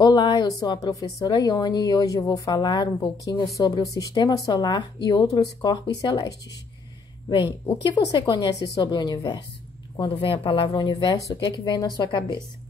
Olá, eu sou a professora Ione e hoje eu vou falar um pouquinho sobre o Sistema Solar e outros corpos celestes. Bem, o que você conhece sobre o universo? Quando vem a palavra universo, o que é que vem na sua cabeça?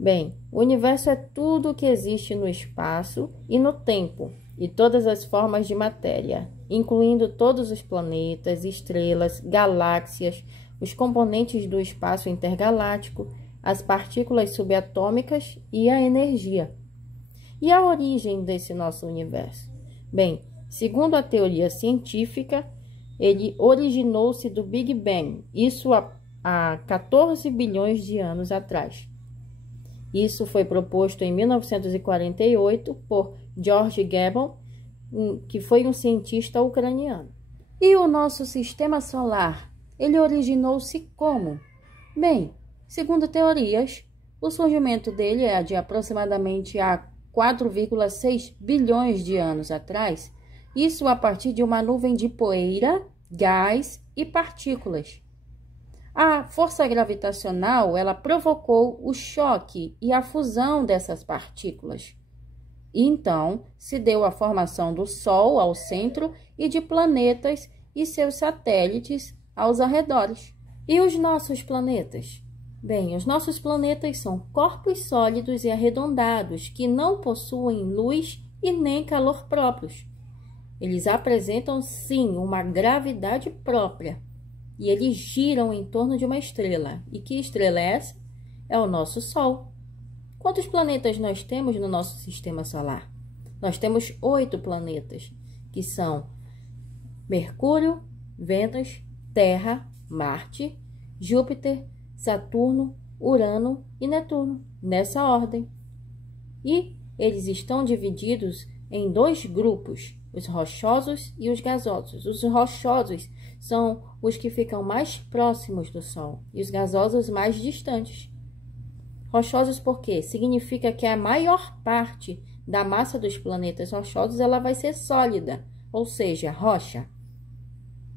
Bem, o universo é tudo o que existe no espaço e no tempo, e todas as formas de matéria, incluindo todos os planetas, estrelas, galáxias, os componentes do espaço intergaláctico, as partículas subatômicas e a energia. E a origem desse nosso universo? Bem, segundo a teoria científica, ele originou-se do Big Bang, isso há 14 bilhões de anos atrás. Isso foi proposto em 1948 por George Gamow, que foi um cientista ucraniano. E o nosso sistema solar, ele originou-se como? Bem, segundo teorias, o surgimento dele é de aproximadamente há 4,6 bilhões de anos atrás, isso a partir de uma nuvem de poeira, gás e partículas. A força gravitacional, ela provocou o choque e a fusão dessas partículas. E então, se deu a formação do Sol ao centro e de planetas e seus satélites aos arredores. E os nossos planetas? Bem, os nossos planetas são corpos sólidos e arredondados que não possuem luz e nem calor próprios. Eles apresentam, sim, uma gravidade própria e eles giram em torno de uma estrela. E que estrela é essa? É o nosso Sol. Quantos planetas nós temos no nosso sistema solar? Nós temos 8 planetas, que são Mercúrio, Vênus, Terra, Marte, Júpiter, Saturno, Urano e Netuno, nessa ordem. E eles estão divididos em 2 grupos, os rochosos e os gasosos. Os rochosos são os que ficam mais próximos do Sol e os gasosos mais distantes. Rochosos por quê? Significa que a maior parte da massa dos planetas rochosos ela vai ser sólida, ou seja, rocha.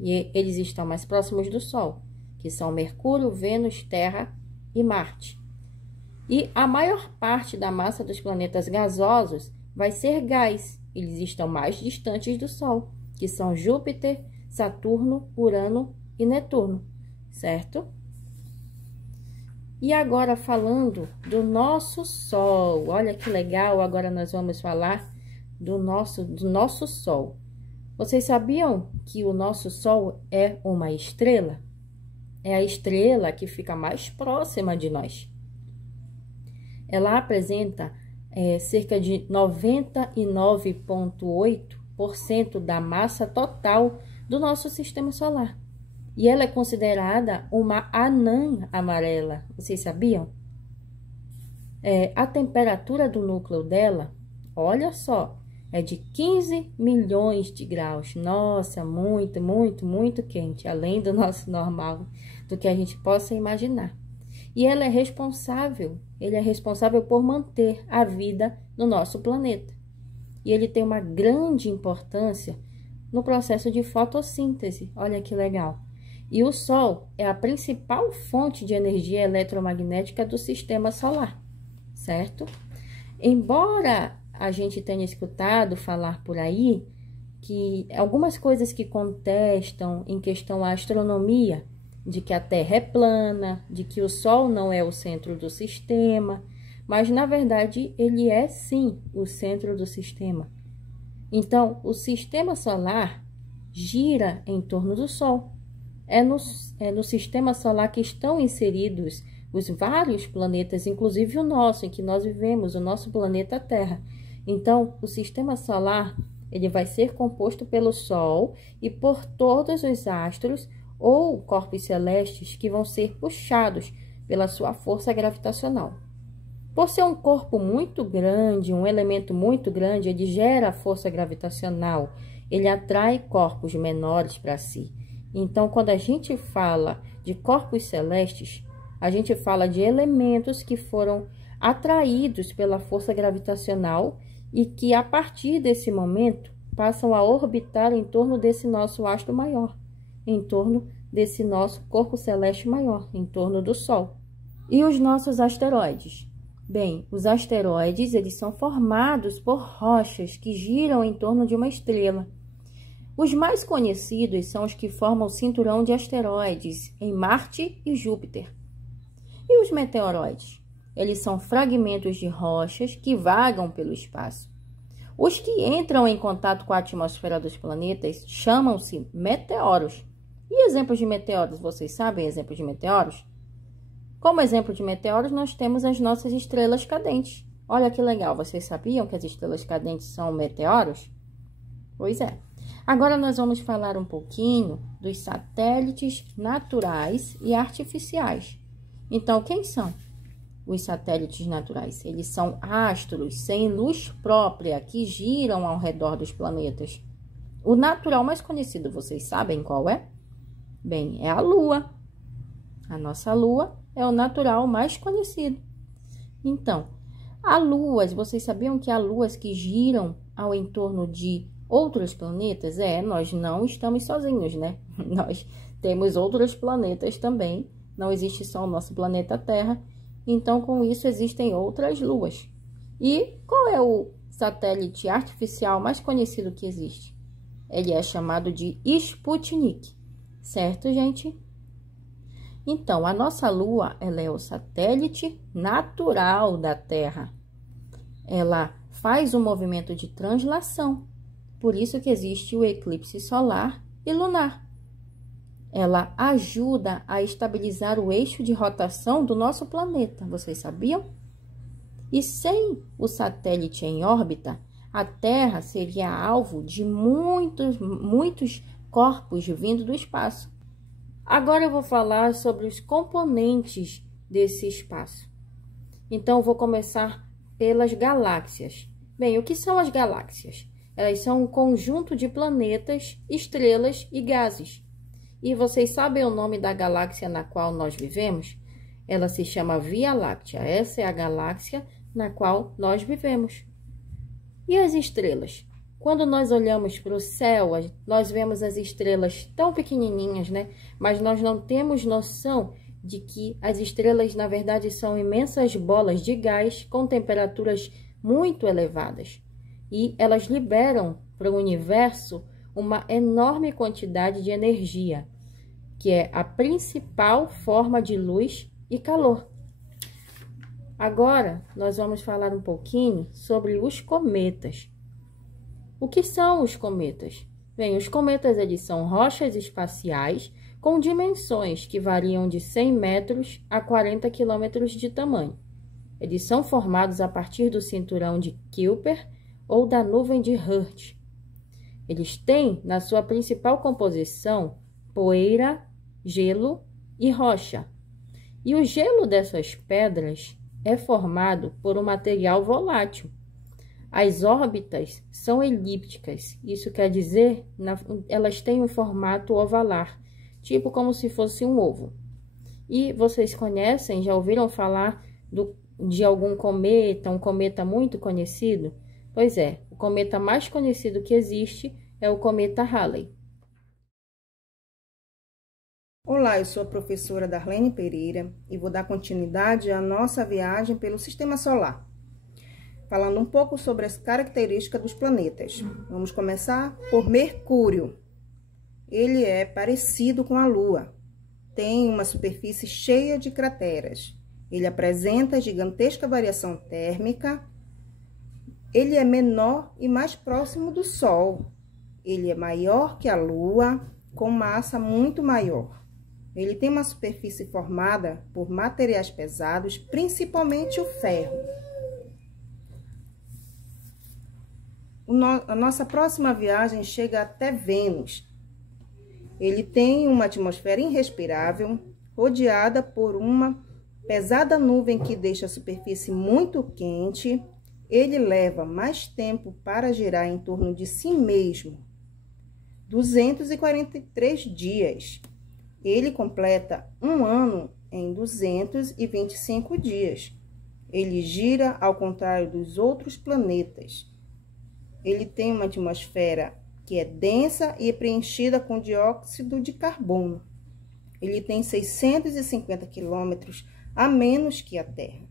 E eles estão mais próximos do Sol, que são Mercúrio, Vênus, Terra e Marte. E a maior parte da massa dos planetas gasosos vai ser gás. Eles estão mais distantes do Sol, que são Júpiter, Saturno, Urano e Netuno, certo? E agora falando do nosso Sol, olha que legal, agora nós vamos falar do nosso Sol. Vocês sabiam que o nosso Sol é uma estrela? É a estrela que fica mais próxima de nós. Ela apresenta cerca de 99,8% da massa total do nosso sistema solar. E ela é considerada uma anã amarela. Vocês sabiam? A temperatura do núcleo dela, olha só, é de 15 milhões de graus. Nossa, muito, muito, muito quente, além do nosso normal, do que a gente possa imaginar. E ele é responsável por manter a vida no nosso planeta. E ele tem uma grande importância no processo de fotossíntese. Olha que legal. E o Sol é a principal fonte de energia eletromagnética do sistema solar, certo? Embora a gente tenha escutado falar por aí que algumas coisas que contestam em questão à astronomia, de que a Terra é plana, de que o Sol não é o centro do sistema, mas na verdade ele é sim o centro do sistema. Então, o sistema solar gira em torno do Sol. É no sistema solar que estão inseridos os vários planetas, inclusive o nosso, em que nós vivemos, o nosso planeta Terra. Então, o sistema solar ele vai ser composto pelo Sol e por todos os astros ou corpos celestes que vão ser puxados pela sua força gravitacional. Por ser um corpo muito grande, um elemento muito grande, ele gera a força gravitacional, ele atrai corpos menores para si. Então, quando a gente fala de corpos celestes, a gente fala de elementos que foram atraídos pela força gravitacional e que, a partir desse momento, passam a orbitar em torno desse nosso astro maior, em torno desse nosso corpo celeste maior, em torno do Sol. E os nossos asteroides? Bem, os asteroides, eles são formados por rochas que giram em torno de uma estrela. Os mais conhecidos são os que formam o cinturão de asteroides em Marte e Júpiter. E os meteoroides? Eles são fragmentos de rochas que vagam pelo espaço. Os que entram em contato com a atmosfera dos planetas chamam-se meteoros. E exemplos de meteoros, vocês sabem exemplos de meteoros? Como exemplo de meteoros, nós temos as nossas estrelas cadentes. Olha que legal, vocês sabiam que as estrelas cadentes são meteoros? Pois é. Agora nós vamos falar um pouquinho dos satélites naturais e artificiais. Então, quem são os satélites naturais? Eles são astros sem luz própria que giram ao redor dos planetas. O natural mais conhecido, vocês sabem qual é? Bem, é a Lua. A nossa Lua é o natural mais conhecido. Então, há luas, vocês sabiam que há luas que giram ao entorno de outros planetas? Nós não estamos sozinhos, né? Nós temos outros planetas também. Não existe só o nosso planeta Terra. Então, com isso, existem outras luas. E qual é o satélite artificial mais conhecido que existe? Ele é chamado de Sputnik. Certo, gente? Então, a nossa Lua, ela é o satélite natural da Terra. Ela faz um movimento de translação. Por isso que existe o eclipse solar e lunar. Ela ajuda a estabilizar o eixo de rotação do nosso planeta. Vocês sabiam? E sem o satélite em órbita, a Terra seria alvo de muitos corpos vindo do espaço. Agora eu vou falar sobre os componentes desse espaço. Então, eu vou começar pelas galáxias. Bem, o que são as galáxias? Elas são um conjunto de planetas, estrelas e gases. E vocês sabem o nome da galáxia na qual nós vivemos? Ela se chama Via Láctea. Essa é a galáxia na qual nós vivemos. E as estrelas? Quando nós olhamos para o céu, nós vemos as estrelas tão pequenininhas, né? Mas nós não temos noção de que as estrelas, na verdade, são imensas bolas de gás com temperaturas muito elevadas. E elas liberam para o universo uma enorme quantidade de energia, que é a principal forma de luz e calor. Agora, nós vamos falar um pouquinho sobre os cometas. O que são os cometas? Bem, os cometas, eles são rochas espaciais com dimensões que variam de 100 metros a 40 quilômetros de tamanho. Eles são formados a partir do cinturão de Kuiper ou da nuvem de Oort. Eles têm, na sua principal composição, poeira, gelo e rocha. E o gelo dessas pedras é formado por um material volátil. As órbitas são elípticas, isso quer dizer, elas têm um formato ovalar, tipo como se fosse um ovo. E vocês conhecem, já ouviram falar de algum cometa, um cometa muito conhecido? Pois é, o cometa mais conhecido que existe é o cometa Halley. Olá, eu sou a professora Darlene Pereira e vou dar continuidade à nossa viagem pelo Sistema Solar, falando um pouco sobre as características dos planetas. Vamos começar por Mercúrio. Ele é parecido com a Lua, tem uma superfície cheia de crateras, ele apresenta gigantesca variação térmica, ele é menor e mais próximo do Sol, ele é maior que a Lua, com massa muito maior. Ele tem uma superfície formada por materiais pesados, principalmente o ferro. A nossa próxima viagem chega até Vênus. Ele tem uma atmosfera irrespirável, rodeada por uma pesada nuvem que deixa a superfície muito quente. Ele leva mais tempo para girar em torno de si mesmo, 243 dias. Ele completa um ano em 225 dias. Ele gira ao contrário dos outros planetas. Ele tem uma atmosfera que é densa e preenchida com dióxido de carbono. Ele tem 650 quilômetros a menos que a Terra.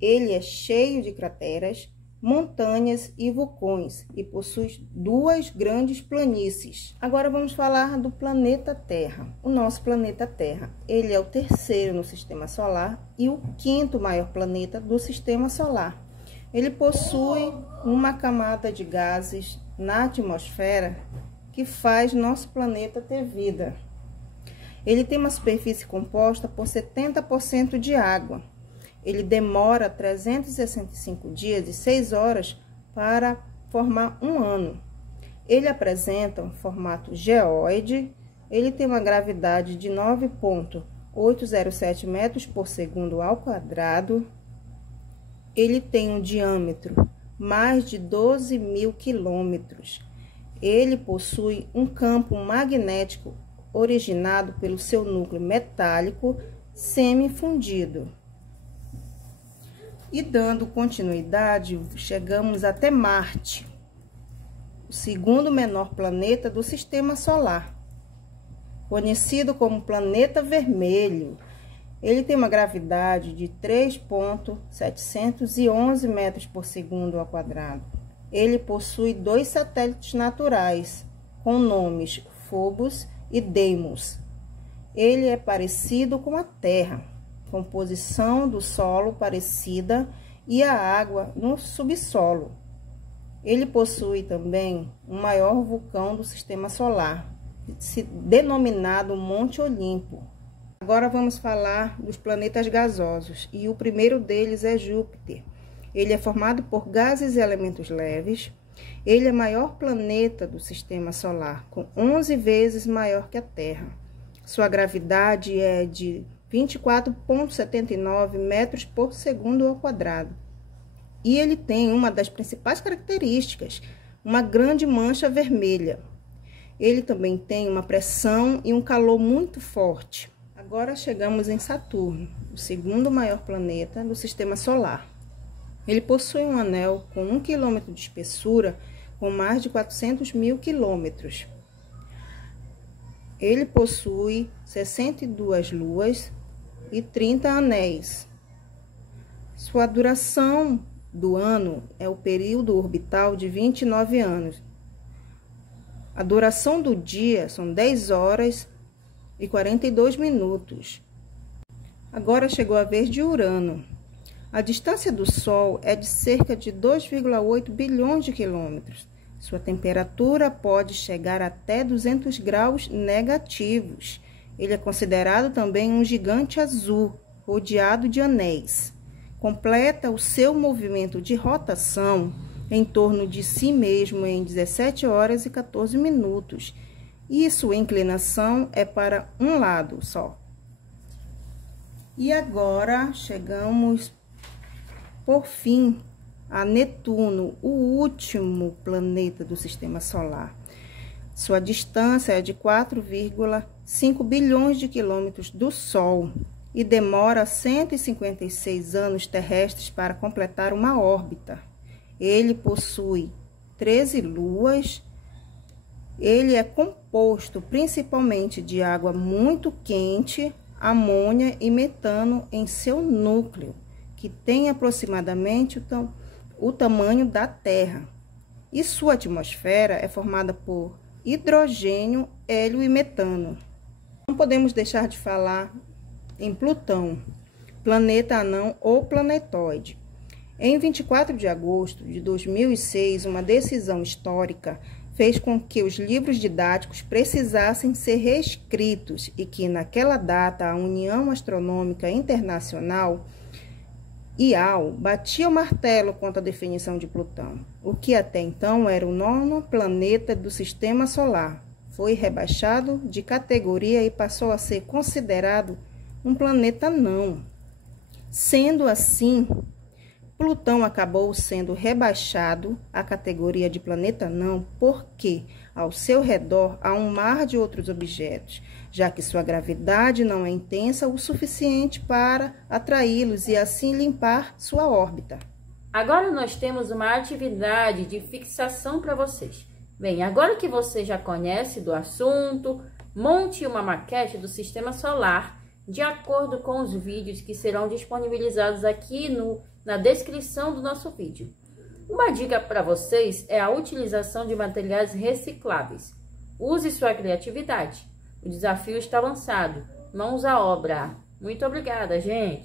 Ele é cheio de crateras, montanhas e vulcões e possui 2 grandes planícies. Agora vamos falar do planeta Terra. O nosso planeta Terra, ele é o 3º no sistema solar e o 5º maior planeta do sistema solar. Ele possui uma camada de gases na atmosfera que faz nosso planeta ter vida. Ele tem uma superfície composta por 70% de água. Ele demora 365 dias e 6 horas para formar um ano. Ele apresenta um formato geóide. Ele tem uma gravidade de 9,807 metros por segundo ao quadrado. Ele tem um diâmetro mais de 12.000 quilômetros. Ele possui um campo magnético originado pelo seu núcleo metálico semifundido. E dando continuidade, chegamos até Marte, o 2º menor planeta do sistema solar, conhecido como planeta vermelho. Ele tem uma gravidade de 3,711 metros por segundo ao quadrado. Ele possui 2 satélites naturais, com nomes Phobos e Deimos. Ele é parecido com a Terra, composição do solo parecida e a água no subsolo. Ele possui também o maior vulcão do sistema solar, denominado Monte Olimpo. Agora vamos falar dos planetas gasosos, e o primeiro deles é Júpiter. Ele é formado por gases e elementos leves. Ele é o maior planeta do sistema solar, com 11 vezes maior que a Terra. Sua gravidade é de 24,79 metros por segundo ao quadrado. E ele tem uma das principais características, uma grande mancha vermelha. Ele também tem uma pressão e um calor muito forte. Agora chegamos em Saturno, o 2º maior planeta do sistema solar. Ele possui um anel com 1 km de espessura, com mais de 400.000 quilômetros. Ele possui 62 luas e 30 anéis. Sua duração do ano é o período orbital de 29 anos. A duração do dia são 10 horas e 42 minutos. Agora chegou a vez de Urano. A distância do Sol é de cerca de 2,8 bilhões de quilômetros. Sua temperatura pode chegar até 200 graus negativos. Ele é considerado também um gigante azul, rodeado de anéis. Completa o seu movimento de rotação em torno de si mesmo em 17 horas e 14 minutos. E sua inclinação é para um lado só. E agora chegamos, por fim, a Netuno, o último planeta do sistema solar. Sua distância é de 4,5 bilhões de quilômetros do Sol e demora 156 anos terrestres para completar uma órbita. Ele possui 13 luas. Ele é composto principalmente de água muito quente, amônia e metano em seu núcleo, que tem aproximadamente o tamanho da Terra. E sua atmosfera é formada por hidrogênio, hélio e metano. Não podemos deixar de falar em Plutão, planeta anão ou planetoide. Em 24 de agosto de 2006, uma decisão histórica fez com que os livros didáticos precisassem ser reescritos e que, naquela data, a União Astronômica Internacional, IAU, batia o martelo contra a definição de Plutão, o que até então era o 9º planeta do Sistema Solar. Foi rebaixado de categoria e passou a ser considerado um planeta não. Sendo assim, Plutão acabou sendo rebaixado à categoria de planeta não porque ao seu redor há um mar de outros objetos, já que sua gravidade não é intensa o suficiente para atraí-los e assim limpar sua órbita. Agora nós temos uma atividade de fixação para vocês. Bem, agora que você já conhece do assunto, monte uma maquete do Sistema Solar de acordo com os vídeos que serão disponibilizados aqui na descrição do nosso vídeo. Uma dica para vocês é a utilização de materiais recicláveis. Use sua criatividade. O desafio está lançado. Mãos à obra. Muito obrigada, gente!